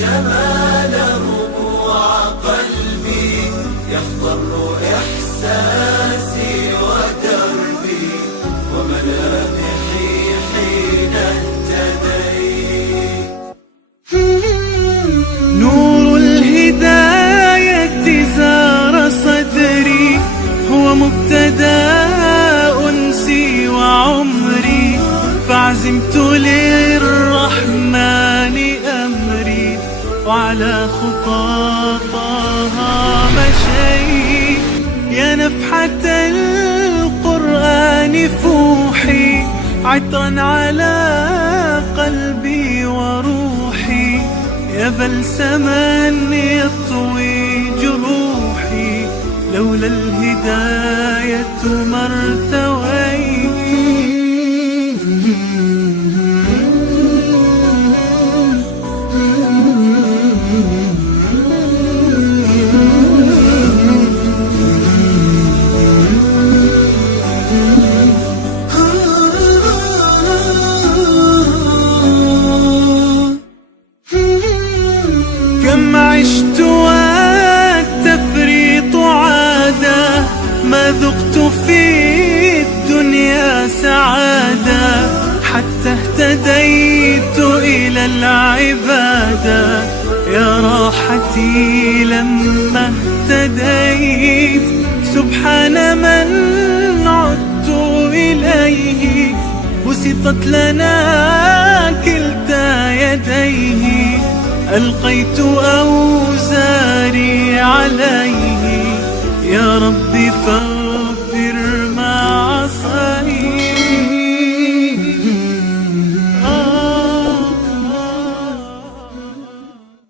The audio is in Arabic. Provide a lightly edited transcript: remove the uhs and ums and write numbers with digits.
جمال ربوع قلبي، يخضر إحساسي ودربي وملامحي حين اهتديت. نور الهداية زار صدري، هو مبتدأ أنسي وعمري، فعزمت للرحمن أمري، وعلى خطى طه مشيت. يا نفحة القرآن فوحي، عطرا على قلبي وروحي، يا بلسما يطوي جروحي، لولا الهداية ما ارتويت. كم عشت والتفريط عادة، ما ذقت في الدنيا سعادة، حتى اهتديت إلى العبادة. يا راحتي لما اهتديت، سبحان من عدت إليه، بسطت لنا كلتا يديه، ألقيت أوزاري عليه.